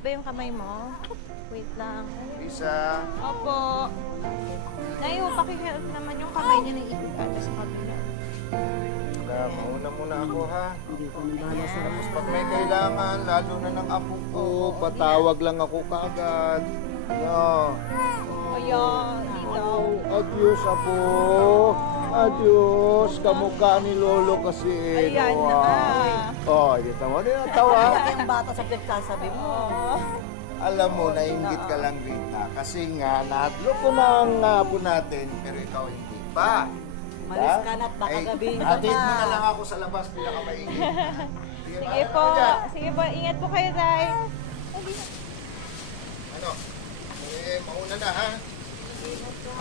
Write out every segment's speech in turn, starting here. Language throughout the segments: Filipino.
ba yung kamay mo? Wait lang. Lisa. Opo. Nay, pakihelp naman yung kamay niya na ikot ata sa kabila. Wala, mauna muna ako ha. Tapos pag may kailangan, lalo na ng apo ko, patawag lang ako kaagad. No. Ayan, dito. Adios, apo. Adios. Kamukha ni Lolo kasi. Ayan no, na. Oh, dito mo din ang tawa. Yung bata sa pinagsasabi mo. Alam mo, nainggit ka lang, Rita. Kasi nga, nahadlo ko na ang apo natin, pero ikaw hindi pa. Malis ka na't baka gabihin ka Atid mo na pa. lang ako sa labas, pinakamaingit. Sige po. Sige po, ingat po kayo, Day. Ano? Mauna na, ha?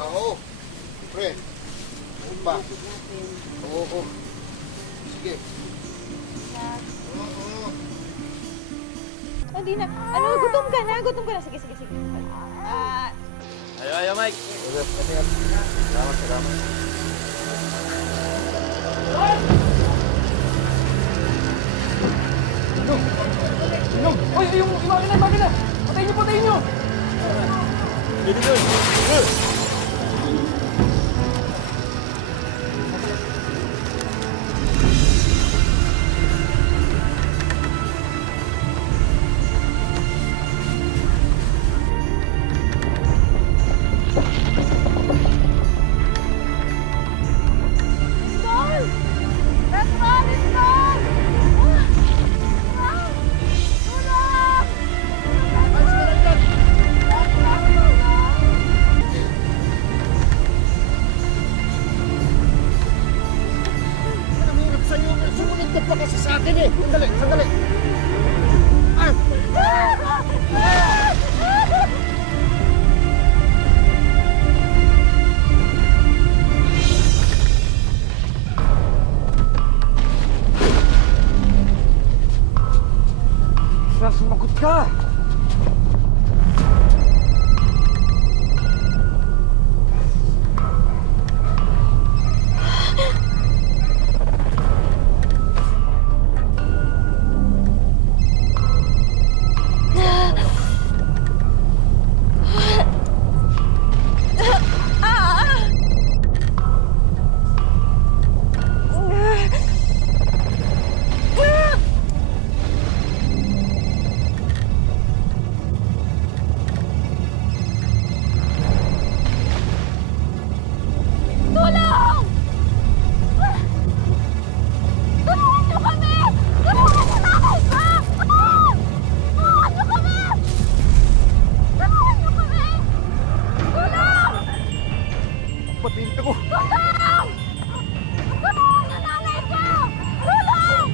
Oo. Pre. Pa. Oo. Sige. Oo. Hindi na. Ano, gutom ka na. Gutom ka na. Sige, sige, sige. Ayo, Mike. Salamat, salamat. Inom! Uy, yung makina! Patayin nyo! Dito doon! Hirap sa'yo. Sumunod ka pa kasi sa akin eh. Sandali, sandali. Ah! Sumagot ka! Tulong! Tulungan niyo kami! Tulungan niyo na ako! Tulungan niyo kami! Tulungan niyo kami! Tulong! Patiin ko. Tulong! Tulungan niyo nanay ko! Tulong!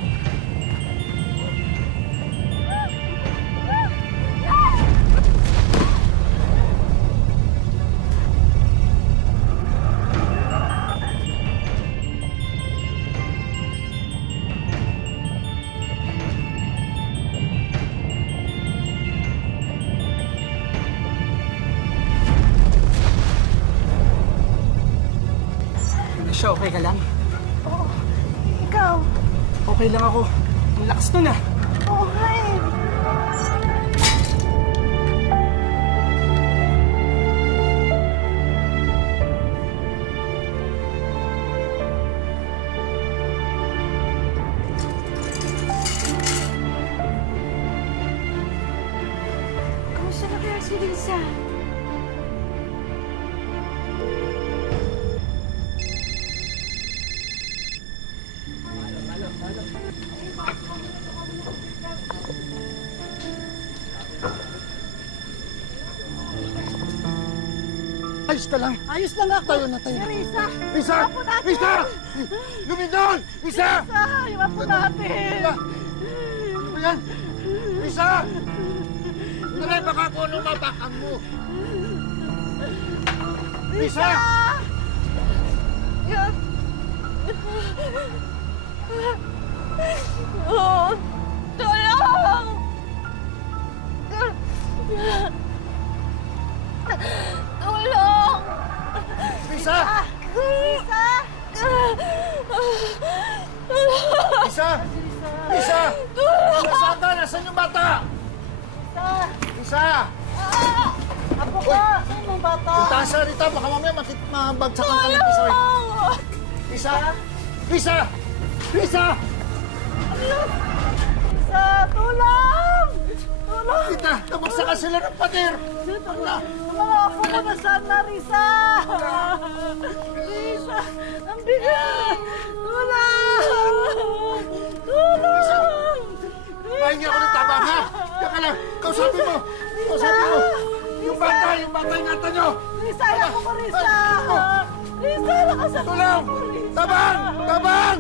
Siya, okay ka lang? Oo. Ikaw? Okay lang ako. Ang lakas nun ah. Oo nga eh. Kamusta na kaya si Lisa? Ayos ka lang. Ayos lang ako. Tayo na, tayo na. Risa! Lisa! Lisa! Lumindol! Lisa! Risa! Yung apo natin! Ano ba yan? Lisa! Dali, baka ako ano matakang mo. Lisa! Oh, tulong! Tulong! Lisa! Lisa! Lisa! Lisa! Nasaan ka? Nasaan yung bata? Risa! Risa! Apo ka! Saan yung bata? Yung taas na Rita, baka mamaya mabagsakan ka ng Risa. Risa! Risa! Risa! Risa, tulong! Tulong! Rita, nabagsakan sila ng pader! Ala! Mga apo ko nasaan na, Risa? Risa, ang bigat! Tulong! Tulong! Pahingi ako ng tabang, ha? Teka lang, kausapin mo! Kausapin mo! Yung bata ingatan nyo! Risa, anak ko, Risa! Risa, lakasan mo Tulong! ako, Risa! Tabang! Tabang!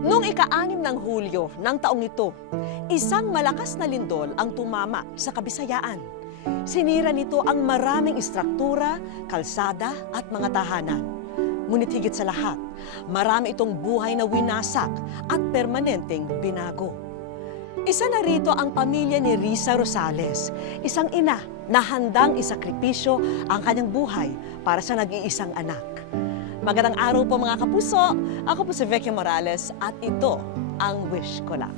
Noong ika-6 ng Hulyo ng taong ito, isang malakas na lindol ang tumama sa Kabisayaan. Sinira nito ang maraming istruktura, kalsada at mga tahanan. Ngunit higit sa lahat, marami itong buhay na winasak at permanenteng binago. Isa na rito ang pamilya ni Risa Rosales, isang ina na handang isakripisyo ang kanyang buhay para sa nag-iisang anak. Magandang araw po mga kapuso. Ako po si Vicky Morales at ito ang Wish Ko Lang.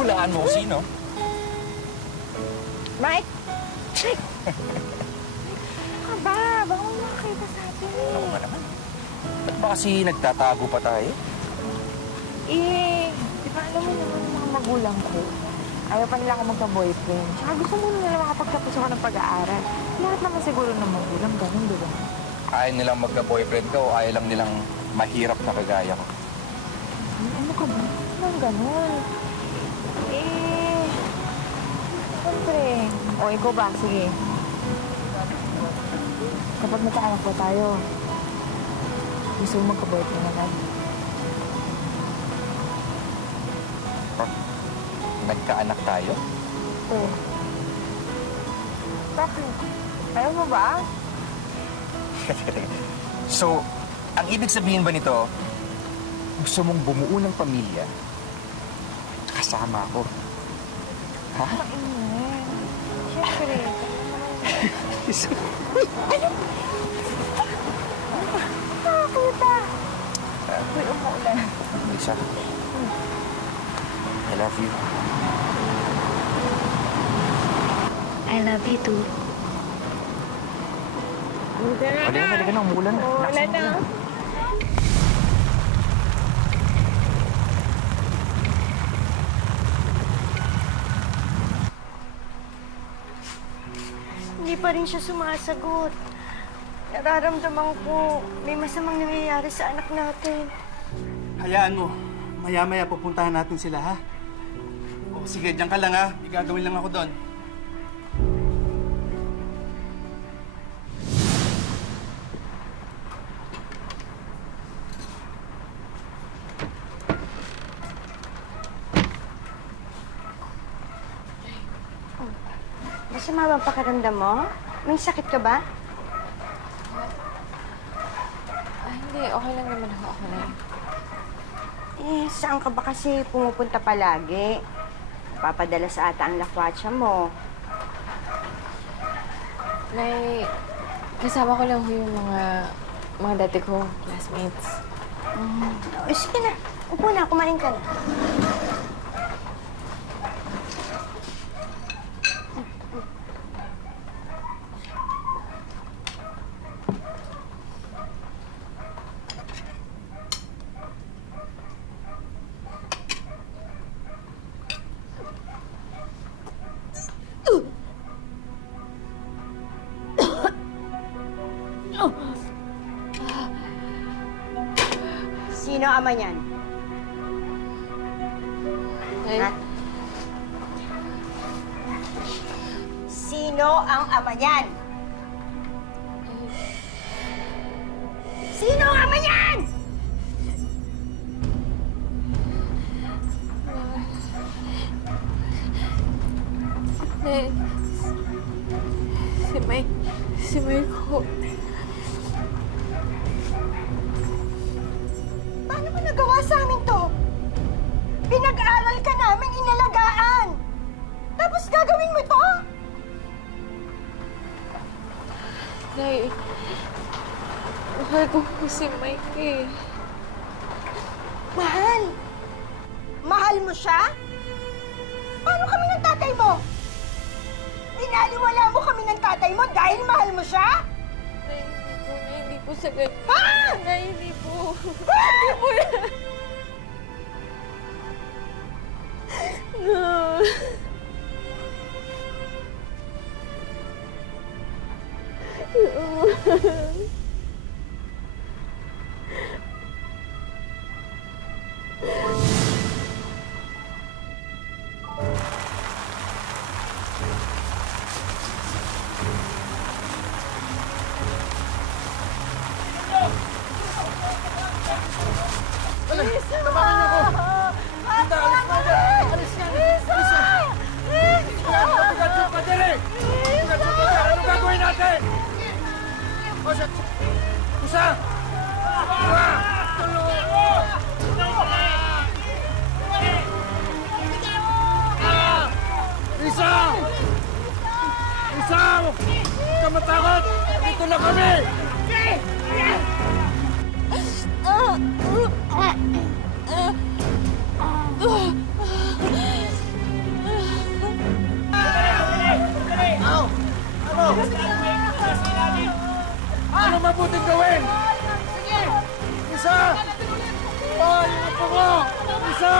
Hulaan mo kung sino. Mike! Mike! Ka ba? Baka mo makakita sa atin eh. Ano ba naman? Ba't ba kasi nagtatago pa tayo? Eh, di ba alam mo naman ng mga magulang ko? Ayaw pa nila ako magka-boyfriend. Tsaka gusto mo nila makapagtapos ako ng pag-aaral. Lahat naman siguro ng magulang, ganun, di ba? Ayaw nilang magka-boyfriend ka o ayaw lang nilang mahirap na kagaya ko? Ano ka ba? Anong ganun? Eh, siyempre. O, ikaw ba? Sige. Kapag nagkaanak ba tayo, gusto mo magka-boyfriend agad? Nagkaanak tayo? Oo. Bakit? Ayaw mo ba? So, ang ibig sabihin ba nito, gusto mong bumuo ng pamilya kasama ako? Ha? Mainit. Siyempre. Nakakita. Uy, umuulan. Lisa, I love you. I love you too. Halika na, umuulan na. Umuulan na. Hindi pa rin siya sumasagot. Nararamdaman ko may masamang nangyayari sa anak natin. Hayaan mo. Maya-maya pupuntahan natin sila, ha? O, sige, diyan ka lang, ha? May gagawin lang ako doon. Masama ba ang pakiramdam mo? May sakit ka ba? Hindi, okay lang naman ako. Okay lang. Eh, saan ka ba kasi pumupunta palagi? Papadala sa ata ang lakwatsa mo. Nay, kasama ko lang ho yung mga dati ko, classmates. O, sige na. Upo na, kumain ka na. Sino ama niyan? Nay, Ha? Sino ang ama niyan? Sino ang ama niyan? Nay, si Mike ho. Paano mo nagawa sa amin to? Pinag-aral ka namin inalagaan. Tapos gagawin mo to? Nay, mahal ko po si Mike eh. Mahal? Mahal mo siya? Paano kami ng tatay mo? Dinaliwala mo kami ng tatay mo dahil mahal mo siya? Nay, hindi po sa ganun. Ha? Nay, hindi po. Hindi po yan. No. Ano gagawin natin? Isa! Isa! Isa! Huwag ka matakot! Dito na kami! Ano mabuting gawin? Sige! Isa! Oh, yung apo mo! Isa!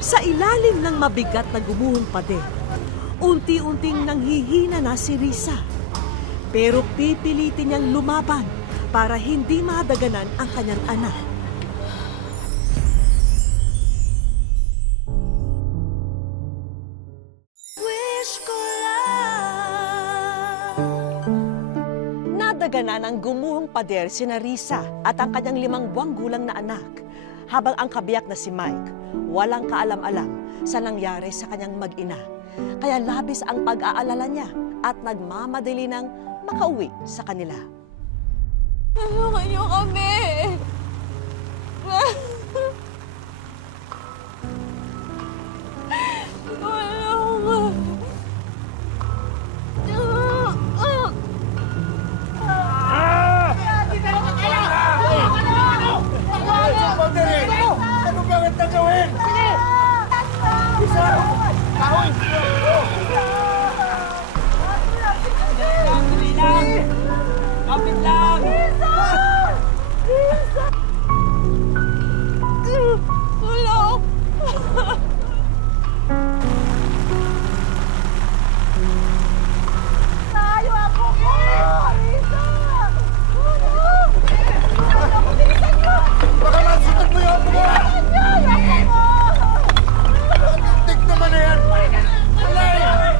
Sa ilalim ng mabigat na gumuhong pader, unti-unting nanghihina na si Risa. Pero pipilitin niyang lumaban para hindi madaganan ang kanyang anak. Nadaganan ang gumuhong pader si Risa at ang kanyang 5 buwang gulang na anak, habang ang kabiyak na si Mike walang kaalam-alam sa nangyari sa kanyang mag-ina. Kaya labis ang pag-aalala niya at nagmamadali ng makauwi sa kanila. Tulungan niyo kami. Tulungan. Ano ba ang gagawin? Isa! Kahoy! Kapit lang! Tulong. Tayo ako ko! Risa! Tulong! Tulong ko, bilisan niyo! Baka masukat mo yung apo mo! Bilisan niyo! Yung apo ko! Tik naman na yan! Alay!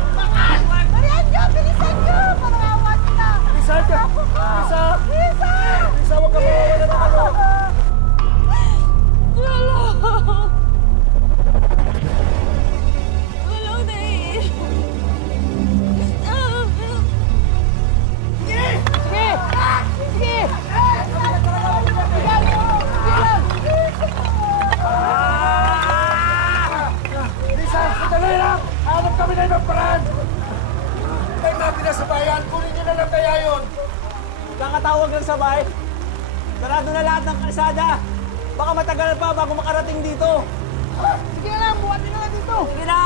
Marian niyo! Bilisan niyo! Parang awa nila! Isa ka! Apo ko! Isa! Risa! Isa, huwag ka mawawala ng ano! Tulong. Tulong, Nay. Lisa, sandali lang! Hanap kami na ibang paraan! Hintay natin na sa bayan. Kunin nyo na lang kaya yun. Kakatawag lang sa bahay. Sarado na lahat ng kalsada. Baka matagal pa bago makarating dito. Sige na lang, buhatin na nga dito! Sige na!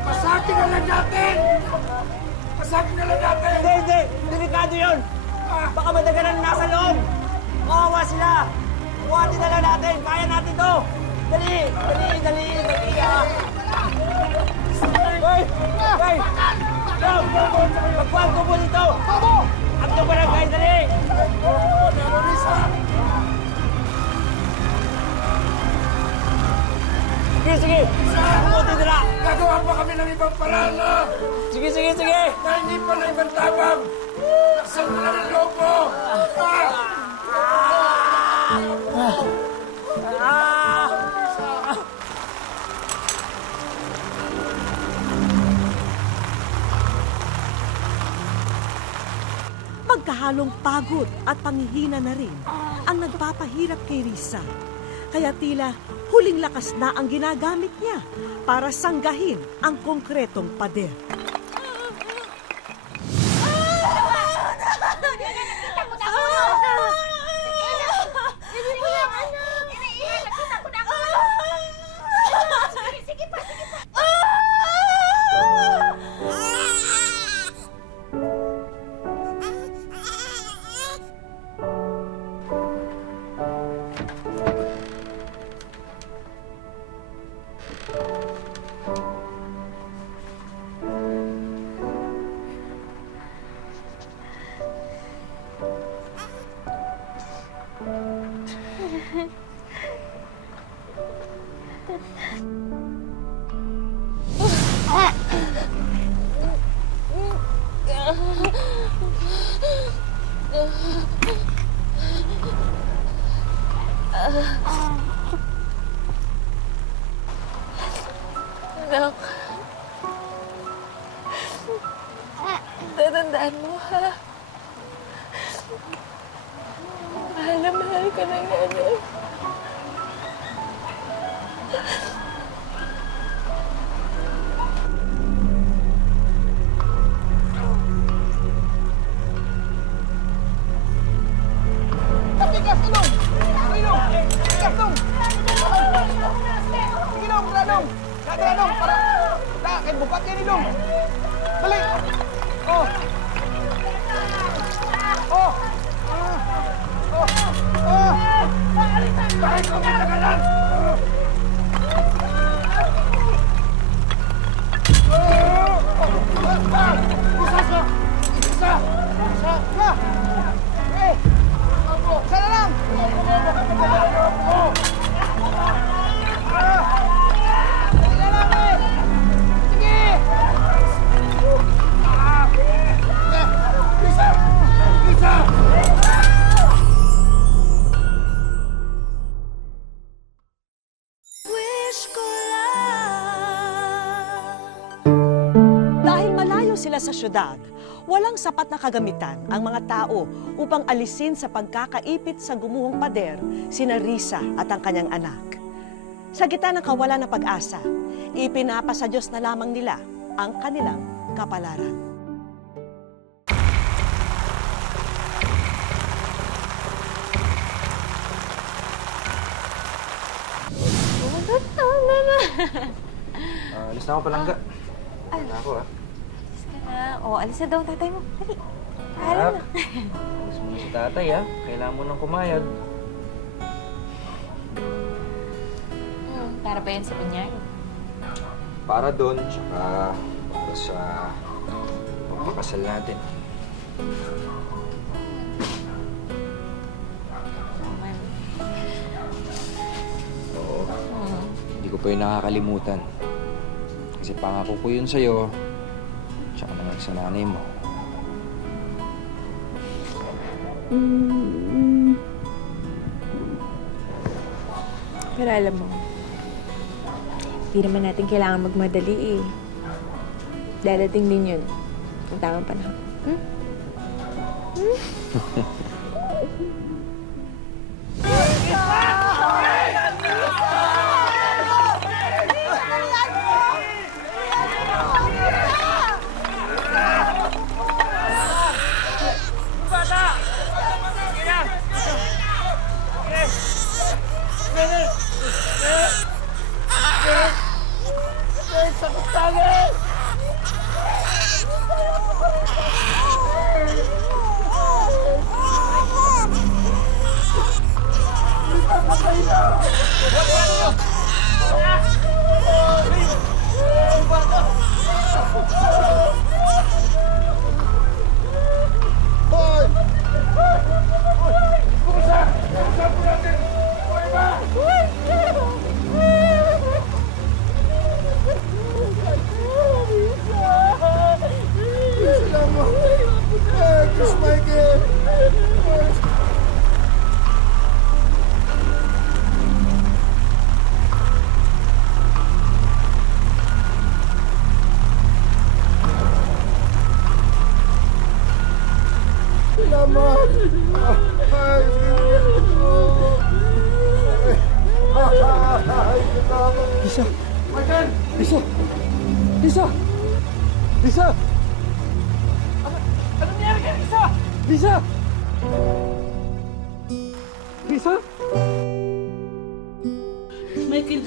Pasakin na lang natin! Pasakin na lang natin! Hindi, hindi! Delikado yun! Baka madagalan nasa loob! Kawawa sila! Buhatin na lang natin! Kaya natin to! Dali! Dali! Dali! Dali! Hoy! Hoy! Magpuan ko po dito! Ang ito barangay! Dali! Sige, sige! Buti nila! Gagawa pa kami ng ibang paraan na! Sige, sige, sige! Dahil hindi pa na ibang tabang! Laksan mo na ng loob mo! halong pagod at panghihina na rin ang nagpapahirap kay Risa. Kaya tila huling lakas na ang ginagamit niya para sanggahin ang konkretong pader. Anak. Tatandaan mo, ha? Mahal na mahal ka ng nanay. Tigas, Inong! Inong! Tigas, Dong! Sige, Dong! Ranong! Ranong! Para! Kaya bukat yan, Inong! Dali! Oh! Oh! Oh! Oh! Bakit ko matagalan? Isa! Isa! Isa! Isa! Eh! Sana lang! Dali na lang eh! Sige! Isa! Isa! Dahil malayo sila sa syudad, walang sapat na kagamitan ang mga tao upang alisin sa pagkakaipit sa gumuhong pader sina Risa at ang kanyang anak. Sa gitna ng kawalan ng pag-asa, ipinapasa Diyos na lamang nila ang kanilang kapalaran. Alis na ako, Palangga. Alis na ako, ha? Alis na daw tatay mo. Dali. Anak, alis mo na si tatay, ha? Kailangan mo nang kumayod. Para pa yan sa kunyari. Para doon, tsaka para sa pagpapakasal natin. Oo. Hindi ko pa yun nakakalimutan. Kasi pangako ko yun sa'yo, tsaka naman sa nanay mo. Pero alam mo, hindi naman natin kailangan magmadali eh. Dadating din yun. Ang tamang panahon. Lisa! Lisa! Lisa! Lisa! Ano nangyari kay Lisa? Lisa! Lisa? Michael,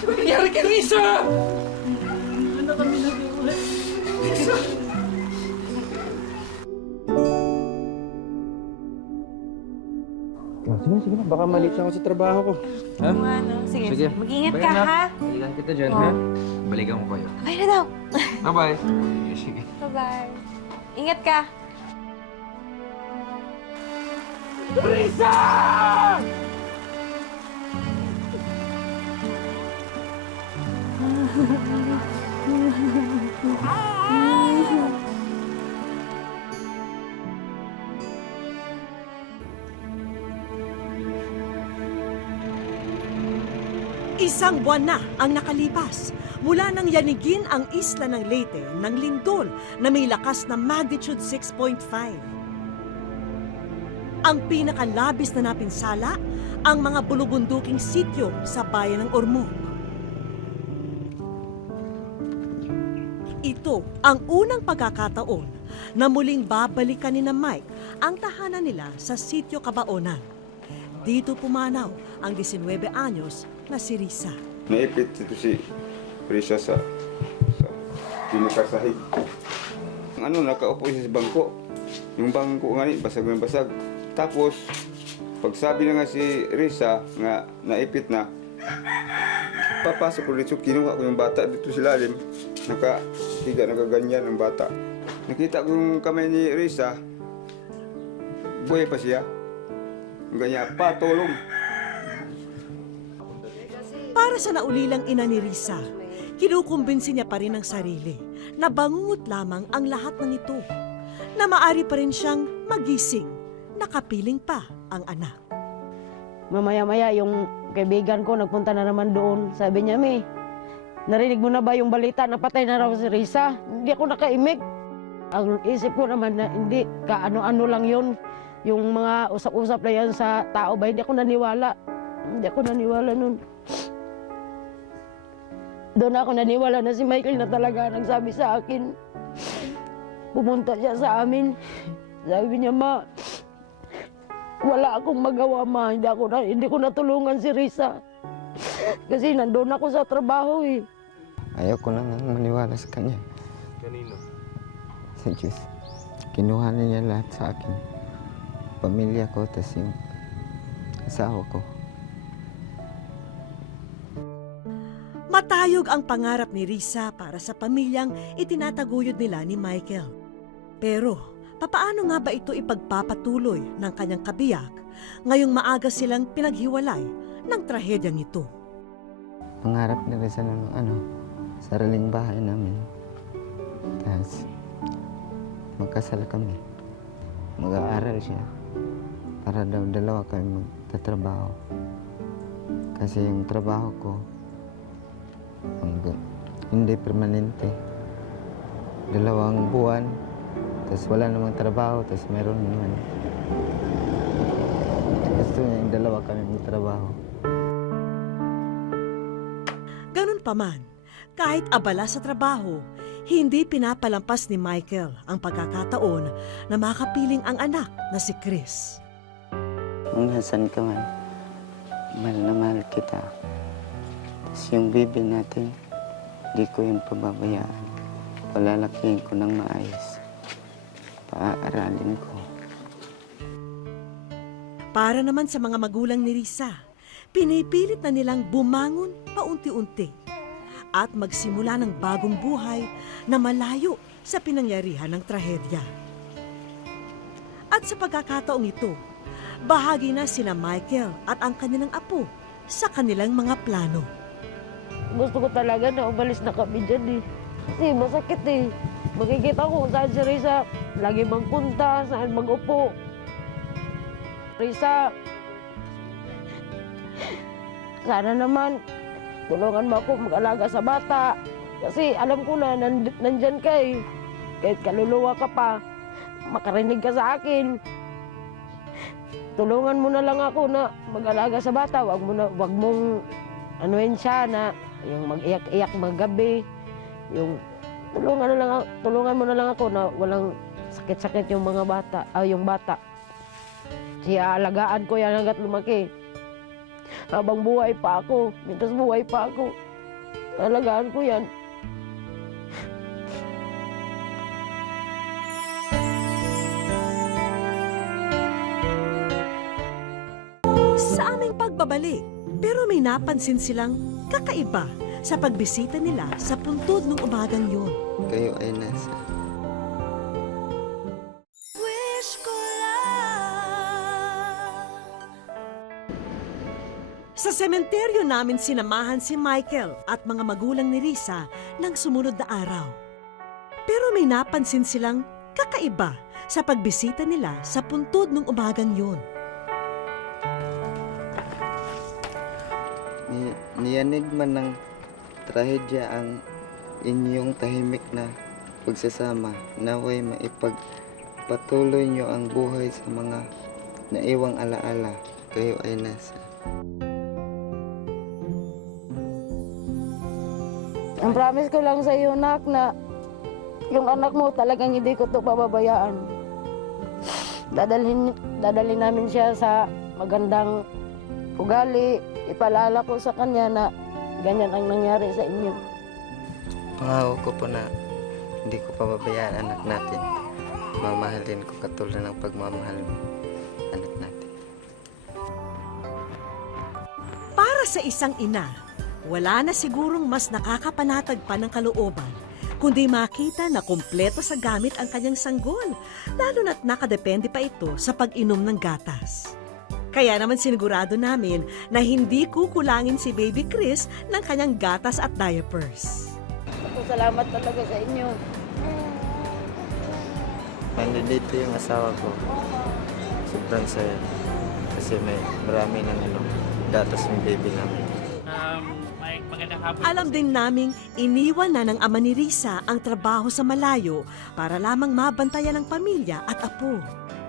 Ano nangyari kay Lisa? ano kami nag-uwi? Sige na, baka malit ako sa trabaho ko. Ha? Sige, Sige. mag-ingat Bye, ka, anak. ha? Balikan kita dyan, ha? Balikan ko kayo. Bye na daw. Bye-bye. Sige. Bye-bye. Ingat ka. Lisa! Isang buwan na ang nakalipas mula nang yanigin ang isla ng Leyte ng lindol na may lakas na magnitude 6.5. Ang pinakalabis na napinsala, ang mga bulubunduking sityo sa bayan ng Ormoc. Ito ang unang pagkakataon na muling babalikan ni na Mike ang tahanan nila sa sityo Cabaonan. Dito pumanaw ang 19 anyos na si Risa. Naipit ito si Risa sa pinakasahig. Nakaupo siya sa bangko. Yung bangko nga basag na basag. Tapos, pag sabi na nga si Risa nga naipit na, papasok ko dito, kinuha ko yung bata dito sa lalim. Nakahiga, nakaganyan ang bata. Nakita ko yung kamay ni Risa, buhay pa siya. Ganyan, patulong. Para sa naulilang ina ni Risa, kinukumbinsi niya pa rin ang sarili na bangungot lamang ang lahat ng ito, na maari pa rin siyang magising, nakapiling pa ang anak. Mamaya-maya yung kaibigan ko nagpunta na naman doon. Sabi niya, May, narinig mo na ba yung balita na patay na raw si Risa? Hindi ako nakaimik. Ang isip ko naman na hindi, kaano-ano lang yun. Yung mga usap-usap na yan sa tao ba, hindi ako naniwala. Hindi ako naniwala nun. Doon ako naniwala na si Michael na talaga nagsabi sa akin. Pumunta siya sa amin. Sabi niya, Ma, wala akong magawa, Ma. Hindi ko natulungan si Risa. Kasi nandun ako sa trabaho eh. Ayoko na maniwala sa kanya. Kanino? Sa Diyos. Kinuha na niya lahat sa akin. Pamilya ko, tas yung asawa ko. Matayog ang pangarap ni Risa para sa pamilyang itinataguyod nila ni Michael. Pero, papaano nga ba ito ipagpapatuloy ng kanyang kabiyak ngayong maaga silang pinaghiwalay ng trahedyang ito? Pangarap ni Risa ng sariling bahay namin. Tapos, magkasal kami. Mag-aaral siya. Para daw dalawa kami magtatrabaho. Kasi yung trabaho ko, hindi permanente. 2 buwan, tapos wala namang trabaho, tapos meron naman. Gusto niya yung 2 kami magtrabaho. Ganun pa man, kahit abala sa trabaho, hindi pinapalampas ni Michael ang pagkakataon na makapiling ang anak na si Chris. Kung nasan ka man, mahal na mahal kita. Tapos yung baby natin, di ko yung pababayaan. Palalakihin ko ng maayos. Paaaralin ko. Para naman sa mga magulang ni Risa, pinipilit na nilang bumangon paunti-unti at magsimula ng bagong buhay na malayo sa pinangyarihan ng trahedya. At sa pagkakataong ito, bahagi na sina Michael at ang kanilang apo sa kanilang mga plano. Gusto ko talaga na umalis na kami dyan eh. Kasi masakit eh. Makikita ko kung saan si Risa lagi magpunta, saan mag-upo. Risa, sana naman tulungan mo ako mag-alaga sa bata. Kasi alam ko na nandyan ka eh. Kahit kaluluwa ka pa, makarinig ka sa akin. tulungan mo na lang ako na mag-alaga sa bata. Wag mong anuin siya na yung mag-iyak-iyak magabi. Yung tulungan mo na lang ako na walang sakit-sakit yung mga bata, yung bata. Siya alagaan ko yan hanggat lumaki. Habang buhay pa ako, mintas buhay pa ako, alagaan ko yan. Sa aming pagbabalik, pero may napansin silang kakaiba sa pagbisita nila sa puntod ng umagang yun. Kayo ay nasa. Sa sementeryo namin sinamahan si Michael at mga magulang ni Risa ng sumunod na araw. Pero may napansin silang kakaiba sa pagbisita nila sa puntod ng umagang yun. Niyanig man ng trahedya ang inyong tahimik na pagsasama. Naway maipagpatuloy nyo ang buhay sa mga naiwang alaala. Kayo ay nasa. Ang promise ko lang sa iyo, nak, na yung anak mo talagang hindi ko to pababayaan. Dadalhin namin siya sa magandang ugali. Ipaalala ko sa kanya na ganyan ang nangyari sa inyo. Pangako ko po na hindi ko pababayaan anak natin. Mamahalin ko katulad ng pagmamahal mo, anak natin. Para sa isang ina, wala na sigurong mas nakakapanatag pa ng kalooban kundi makita na kumpleto sa gamit ang kanyang sanggol, lalo na't nakadepende pa ito sa pag-inom ng gatas. Kaya naman sinigurado namin na hindi kukulangin si Baby Chris ng kanyang gatas at diapers. Salamat talaga sa inyo. Nandito yung asawa ko. Sobrang saya. Kasi may marami ng gatas ng baby namin. Alam din naming iniwan na ng ama ni Risa ang trabaho sa malayo para lamang mabantayan ang pamilya at apo.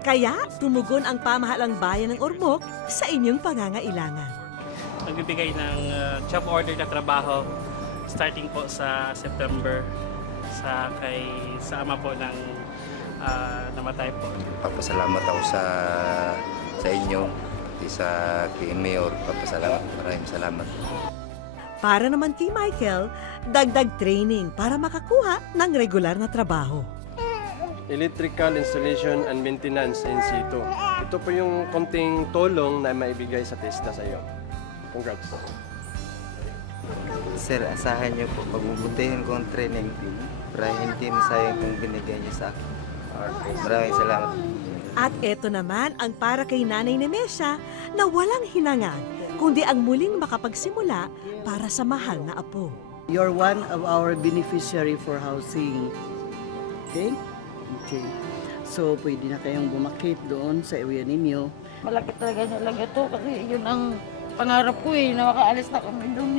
Kaya tumugon ang pamahalang bayan ng Ormoc sa inyong pangangailangan. Nagbibigay ng job order na trabaho starting po sa September sa ama po ng namatay po. Papasalamat ako sa inyo, pati sa kay Mayor. Maraming salamat. Para naman kay Michael, dagdag training para makakuha ng regular na trabaho. Electrical installation and maintenance in situ. Ito po yung konting tulong na maibigay sa TESDA sa iyo. Congrats. Sir, asahan niyo po, pagbubutihin ko ang training para hindi masayang kung binigay niyo sa akin. Maraming salamat. At eto naman ang para kay Nanay Nemesha na walang hinangad, kundi ang muling makapagsimula para sa mahal na apo. You're one of our beneficiary for housing. Okay? Okay. So, pwede na kayong bumakit doon sa area ninyo. Malaki talaga to kasi yun ang pangarap ko na makaalis na kami doon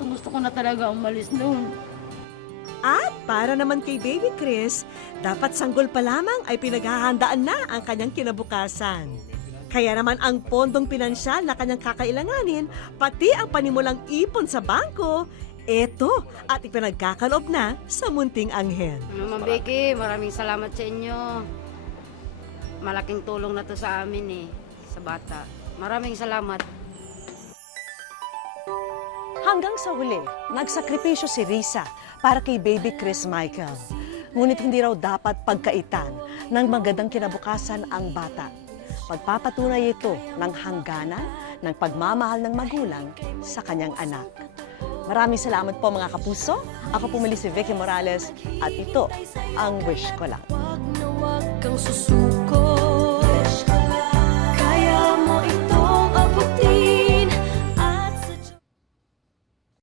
Gusto ko na talaga umalis doon. At para naman kay Baby Chris, dapat sanggol pa lamang ay pinaghahandaan na ang kanyang kinabukasan. Kaya naman ang pondong pinansyal na kanyang kakailanganin, pati ang panimulang ipon sa bangko, eto at ipinagkakaloob na sa munting anghel. Ma'am Becky, maraming salamat sa inyo. Malaking tulong na to sa amin sa bata. Maraming salamat. Hanggang sa huli, nagsakripisyo si Risa para kay Baby Chris Michael. Ngunit hindi raw dapat pagkaitan ng magandang kinabukasan ang bata. Pagpapatunay ito ng hangganan ng pagmamahal ng magulang sa kanyang anak. Maraming salamat po mga kapuso. Ako pumili si Vicky Morales at ito ang wish ko lang. Wag na wag kang susuko.